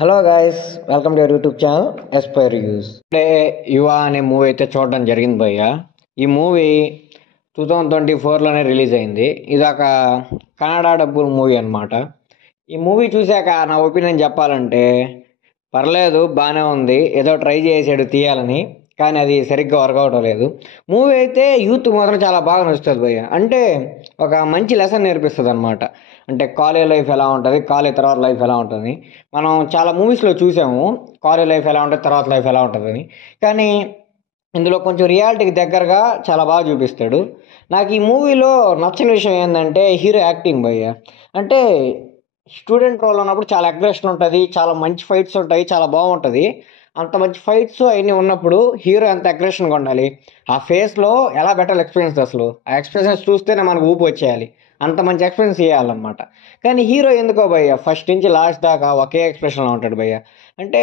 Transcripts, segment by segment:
Hello guys, welcome to your YouTube channel Aspire reviews. అంటే యువ అనే మూవీ అయితే చూడడం జరిగింది భయ్య. ఈ మూవీ 2024లోనే రిలీజ్ అయింది. ఇది ఒక కన్నడ డబ్బుల మూవీ అనమాట. ఈ మూవీ చూశాక నా ఒపీనియన్ చెప్పాలంటే పర్లేదు, బాగానే ఉంది, ఏదో ట్రై చేసాడు తీయాలని, కానీ అది సరిగ్గా వర్కౌట్ అవ్వలేదు. మూవీ అయితే యూత్ మాత్రం చాలా బాగా నచ్చుతుంది భయ్య. అంటే ఒక మంచి లెసన్ నేర్పిస్తుంది అనమాట. అంటే కాలేజ్ లైఫ్ ఎలా ఉంటుంది, కాలేజ్ తర్వాత లైఫ్ ఎలా ఉంటుంది. మనం చాలా మూవీస్లో చూసాము కాలేజ్ లైఫ్ ఎలా ఉంటుంది, తర్వాత లైఫ్ ఎలా ఉంటుందని. కానీ ఇందులో కొంచెం రియాలిటీకి దగ్గరగా చాలా బాగా చూపిస్తాడు. నాకు ఈ మూవీలో నచ్చని విషయం ఏంటంటే హీరో యాక్టింగ్ భయ్య. అంటే స్టూడెంట్ రోల్ ఉన్నప్పుడు చాలా అగ్రెషన్ ఉంటుంది, చాలా మంచి ఫైట్స్ ఉంటాయి, చాలా బాగుంటుంది. అంత మంచి ఫైట్స్ అవన్నీ ఉన్నప్పుడు హీరో ఎంత అగ్రెషన్గా ఉండాలి, ఆ ఫేస్లో ఎలా పెట్టాలి ఎక్స్పీరియన్స్, అసలు ఆ ఎక్స్ప్రెషన్స్ చూస్తేనే మనకు ఊపు వచ్చేయాలి, అంత మంచి ఎక్స్పీరియన్స్ చేయాలన్నమాట. కానీ హీరో ఎందుకో భయ్య ఫస్ట్ నుంచి లాస్ట్ దాకా ఒకే ఎక్స్ప్రెషన్లో ఉంటాడు భయ్య. అంటే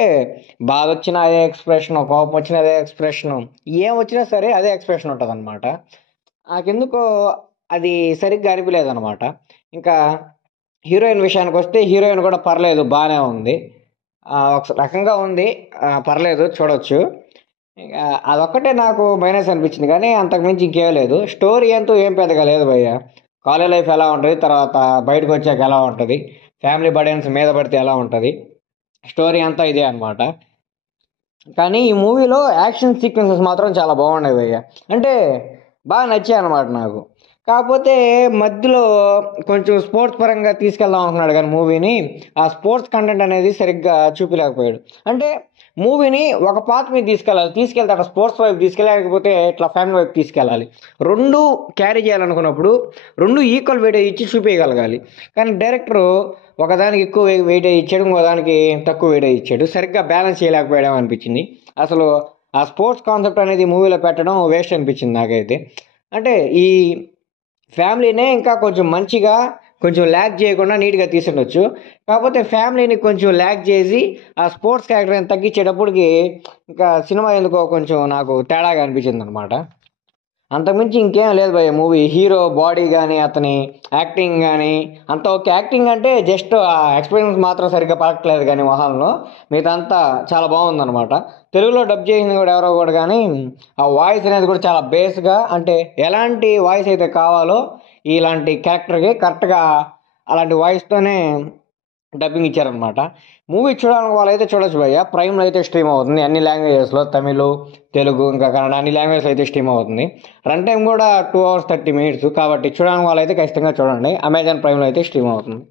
బాధ వచ్చినా అదే ఎక్స్ప్రెషన్, కోపం వచ్చినా అదే ఎక్స్ప్రెషన్, ఏం వచ్చినా సరే అదే ఎక్స్ప్రెషన్ ఉంటుంది అనమాట. నాకెందుకో అది సరిగ్గా అనిపించలేదు అనమాట. ఇంకా హీరోయిన్ విషయానికి వస్తే హీరోయిన్ కూడా పర్లేదు, బాగానే ఉంది, ఒక రకంగా ఉంది, పర్లేదు చూడొచ్చు. ఇక అదొక్కటే నాకు మైనస్ అనిపించింది, కానీ అంతకుమించి ఇంకేం లేదు. స్టోరీ అంటూ ఏం పెద్దగా లేదు భయ్య. కాలేజ్ లైఫ్ ఎలా ఉంటుంది, తర్వాత బయటకు వచ్చాక ఎలా ఉంటుంది, ఫ్యామిలీ బర్డెన్స్ మీద పడితే ఎలా ఉంటుంది, స్టోరీ అంతా ఇదే అనమాట. కానీ ఈ మూవీలో యాక్షన్ సీక్వెన్సెస్ మాత్రం చాలా బాగున్నాయి భయ్య. అంటే బాగా నచ్చాయి అనమాట నాకు. కాకపోతే మధ్యలో కొంచెం స్పోర్ట్స్ పరంగా తీసుకెళ్దాం అనుకున్నాడు, కానీ మూవీని ఆ స్పోర్ట్స్ కంటెంట్ అనేది సరిగ్గా చూపించలేకపోయాడు. అంటే మూవీని ఒక పార్ట్ మీద తీసుకెళ్తే అట్లా స్పోర్ట్స్ వైపు తీసుకెళ్ళకపోతే ఇట్లా ఫ్యామిలీ వైపు తీసుకెళ్ళాలి. రెండు క్యారీ చేయాలనుకున్నప్పుడు రెండు ఈక్వల్ వెయిటేజ్ ఇచ్చి చూపించగలగాలి. కానీ డైరెక్టరు ఒకదానికి ఎక్కువ వెయిటేజ్ ఇచ్చాడు, ఇంకోదానికి తక్కువ వెయిటేజ్ ఇచ్చాడు. సరిగ్గా బ్యాలెన్స్ చేయలేకపోయాడేమో అనిపించింది. అసలు ఆ స్పోర్ట్స్ కాన్సెప్ట్ అనేది మూవీలో పెట్టడం వేస్ట్ అనిపించింది నాకైతే. అంటే ఈ ఫ్యామిలీనే ఇంకా కొంచెం మంచిగా, కొంచెం ల్యాగ్ చేయకుండా నీట్గా తీసుండొచ్చు. కాకపోతే ఫ్యామిలీని కొంచెం ల్యాగ్ చేసి ఆ స్పోర్ట్స్ క్యారెక్టర్ని తగ్గించేటప్పటికి ఇంకా సినిమా ఎందుకో కొంచెం నాకు తేడాగా అనిపించింది అనమాట. అంతకుమించి ఇంకేం లేదు భయ్య. మూవీ హీరో బాడీ కానీ అతని యాక్టింగ్ కానీ అంత ఓకే. యాక్టింగ్ అంటే జస్ట్ ఆ ఎక్స్పీరియన్స్ మాత్రం సరిగ్గా పలకట్లేదు, కానీ మొహాల్లో మిగతా అంతా చాలా బాగుందన్నమాట. తెలుగులో డబ్ చేసింది కూడా ఎవరో కూడా, కానీ ఆ వాయిస్ అనేది కూడా చాలా బేస్గా, అంటే ఎలాంటి వాయిస్ అయితే కావాలో ఇలాంటి క్యారెక్టర్కి కరెక్ట్గా అలాంటి వాయిస్తోనే డబ్బింగ్ ఇచ్చారనమాట. మూవీ చూడాలని వాళ్ళైతే చూడొచ్చు భయ్య. ప్రైమ్లో అయితే స్ట్రీమ్ అవుతుంది అన్ని లాంగ్వేజెస్లో, తమిళ్, తెలుగు, ఇంకా కన్నడ అన్ని లాంగ్వేజ్లో అయితే స్ట్రీమ్ అవుతుంది. రన్ టైం కూడా 2 hours 30 minutes. కాబట్టి చూడాలని వాళ్ళైతే ఖచ్చితంగా చూడండి. అమెజాన్ ప్రైమ్లో అయితే స్ట్రీమ్ అవుతుంది.